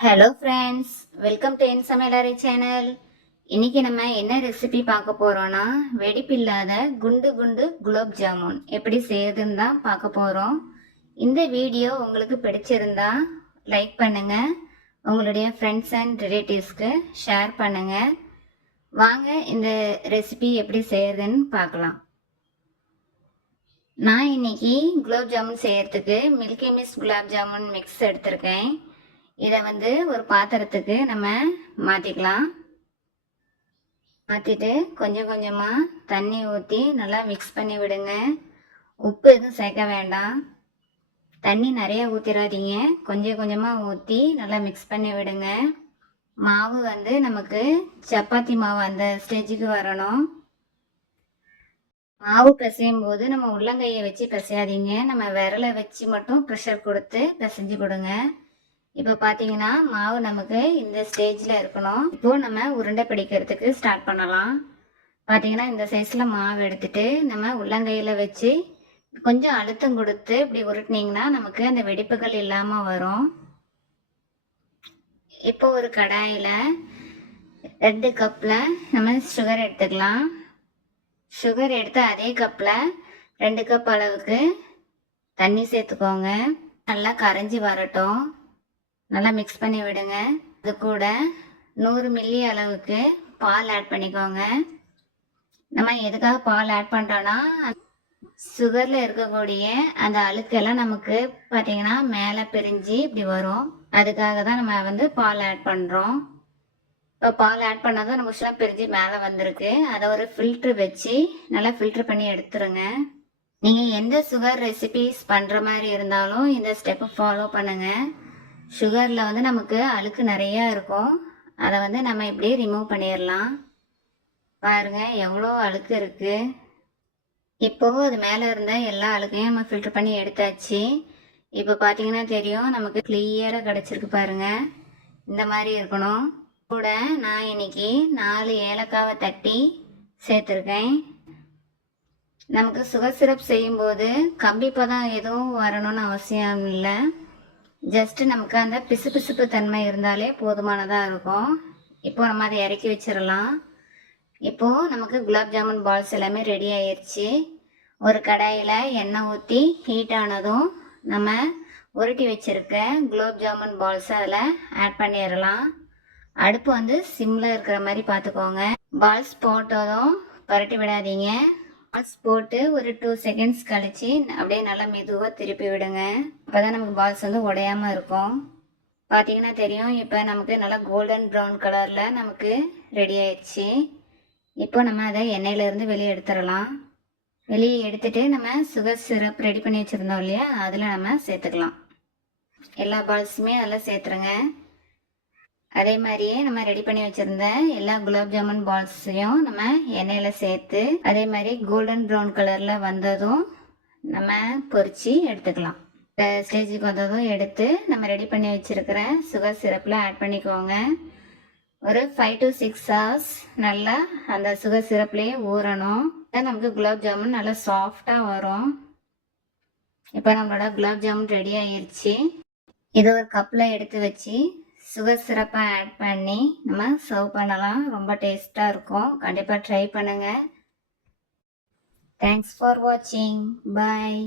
Hello friends, welcome to என் சமையலறை channel. இன்னைக்கு நம்ம என்ன ரெசிபி பார்க்க போறோம்னா, வெடிப்பில்லாத குண்டு குண்டு குலோப் ஜாமுன் எப்படி செய்யறதுன்னு தான் பார்க்க போறோம். இந்த வீடியோ உங்களுக்கு பிடிச்சிருந்தா லைக் பண்ணுங்க, உங்களுடைய ஃப்ரெண்ட்ஸ் அண்ட் ரிலேட்டிவ்ஸ்க்கு ஷேர் பண்ணுங்க. வாங்க இந்த ரெசிபி எப்படி செய்யறதுன்னு பார்க்கலாம். நான் இன்னைக்கு குலோப் ஜாமுன் செய்யறதுக்கு milky miss gulab jamun mix எடுத்திருக்கேன். இதை ஒரு பாத்திரத்துக்கு நம்ம மாற்றிக்கலாம். மாற்றிட்டு கொஞ்சம் கொஞ்சமாக தண்ணி ஊற்றி நல்லா மிக்ஸ் பண்ணி விடுங்க. உப்பு எதுவும் சேர்க்க வேண்டாம். தண்ணி நிறையா ஊற்றிடாதீங்க, கொஞ்சம் கொஞ்சமாக ஊற்றி நல்லா மிக்ஸ் பண்ணி விடுங்க. மாவு நமக்கு சப்பாத்தி மாவு அந்த ஸ்டேஜுக்கு வரணும். மாவு பிசையும் போது நம்ம உள்ளங்கையை வச்சு பிசையாதீங்க, நம்ம விரலை வச்சு மட்டும் ப்ரெஷர் கொடுத்து பிசைஞ்சு கொடுங்க. இப்போ பார்த்தீங்கன்னா மாவு நமக்கு இந்த ஸ்டேஜில் இருக்கணும். இப்போது நம்ம உருண்டை பிடிக்கிறதுக்கு ஸ்டார்ட் பண்ணலாம். பார்த்தீங்கன்னா இந்த சைஸில் மாவு எடுத்துட்டு நம்ம உள்ளங்கையில் வச்சு கொஞ்சம் அழுத்தம் கொடுத்து இப்படி உருட்டினீங்கன்னா நமக்கு அந்த வெடிப்புகள் இல்லாமல் வரும். இப்போ ஒரு கடாயில் 2 கப்பில் நம்ம சுகர் எடுத்துக்கலாம். சுகர் எடுத்து அதே கப்பில் 2 கப் அளவுக்கு தண்ணி சேர்த்துக்கோங்க. நல்லா கரைஞ்சி வரட்டும். நல்லா மிக்ஸ் பண்ணி விடுங்க. அது கூட 100 மில்லி அளவுக்கு பால் ஆட் பண்ணிக்கோங்க. நம்ம எதுக்காக பால் ஆட் பண்ணுறோன்னா, சுகரில் இருக்கக்கூடிய அந்த அழுக்கெல்லாம் நமக்கு பார்த்தீங்கன்னா மேலே பிரிஞ்சு இப்படி வரும். அதுக்காக தான் நம்ம பால் ஆட் பண்ணுறோம். இப்போ பால் ஆட் பண்ணாதான் நம்ம சுகர் பிரிஞ்சு மேலே வந்திருக்கு. அதை ஒரு ஃபில்ட்ரு வச்சு நல்லா ஃபில்ட்ரு பண்ணி எடுத்துருங்க. நீங்கள் எந்த சுகர் ரெசிபிஸ் பண்ணுற மாதிரி இருந்தாலும் இந்த ஸ்டெப்பை ஃபாலோ பண்ணுங்கள். சுகரில் நமக்கு அழுக்கு நிறையா இருக்கும். அதை நம்ம இப்படியே ரிமூவ் பண்ணிடலாம். பாருங்கள் எவ்வளோ அழுக்கு இருக்குது. இப்போது அது மேலே இருந்த எல்லா அழுக்கையும் நம்ம ஃபில்டர் பண்ணி எடுத்தாச்சு. இப்போ பார்த்தீங்கன்னா தெரியும், நமக்கு கிளியராக கிடச்சிருக்கு பாருங்கள். இந்த மாதிரி இருக்கணும். கூட நான் இன்னைக்கு 4 ஏலக்காவை தட்டி சேர்த்துருக்கேன். நமக்கு சுகர் சிரப் செய்யும்போது கம்பி பதம் எதுவும் வரணும்னு அவசியம் இல்லை. ஜஸ்ட் நமக்கு அந்த பிசுபிசுப்பு தன்மை இருந்தாலே போதுமானதாக இருக்கும். இப்போ நம்ம அதை இறக்கி வச்சிடலாம். இப்போது நமக்கு குலாப் ஜாமுன் பால்ஸ் எல்லாமே ரெடி ஆயிடுச்சு. ஒரு கடாயில் எண்ணெய் ஊற்றி ஹீட் ஆனதும் நம்ம உருட்டி வச்சுருக்க குலாப் ஜாமுன் பால்ஸை அதில் ஆட் பண்ணிடலாம். அடுப்பு சிம்மில் இருக்கிற மாதிரி பார்த்துக்கோங்க. பால்ஸ் போட்டதும் பரட்டி விடாதீங்க. பால்ஸ் போட்டு ஒரு 2 செகண்ட்ஸ் கழிச்சு அப்படியே நல்லா மெதுவாக திருப்பி விடுங்க. அப்போ தான் நமக்கு பால்ஸ் உடையாமல் இருக்கும். பார்த்தீங்கன்னா தெரியும், இப்போ நமக்கு நல்லா கோல்டன் ப்ரௌன் கலரில் நமக்கு ரெடி ஆயிடுச்சு. இப்போ நம்ம அதை எண்ணெயிலேருந்து வெளியே எடுத்துடலாம். வெளியே எடுத்துட்டு நம்ம சுகர் சிரப் ரெடி பண்ணி வச்சுருந்தோம் இல்லையா, அதில் நம்ம சேர்த்துக்கலாம். எல்லா பால்ஸுமே அதில் சேர்த்துருங்க. அதே மாதிரியே நம்ம ரெடி பண்ணி வச்சிருந்த எல்லா குலாப் ஜாமுன் பால்ஸையும் நம்ம எண்ணெயில் சேர்த்து அதே மாதிரி கோல்டன் ப்ரௌன் கலரில் வந்ததும் நம்ம பொரிச்சு எடுத்துக்கலாம். இந்த ஸ்டேஜுக்கு வந்ததும் எடுத்து நம்ம ரெடி பண்ணி வச்சிருக்கிற சுகர் சிரப்பில் ஆட் பண்ணிக்கோங்க. ஒரு 5 to 6 hours நல்லா அந்த சுகர் சிரப்லேயே ஊறணும். நமக்கு குலாப் ஜாமுன் நல்லா சாஃப்டாக வரும். இப்போ நம்மளோட குலாப் ஜாமுன் ரெடி ஆயிடுச்சு. இது ஒரு கப்பில் எடுத்து வச்சு சுகர் சிரப்பை ஆட் பண்ணி நம்ம சர்வ் பண்ணலாம். ரொம்ப டேஸ்ட்டாக இருக்கும். கண்டிப்பாக ட்ரை பண்ணுங்கள். தேங்க்ஸ் ஃபார் வாட்சிங். பாய்.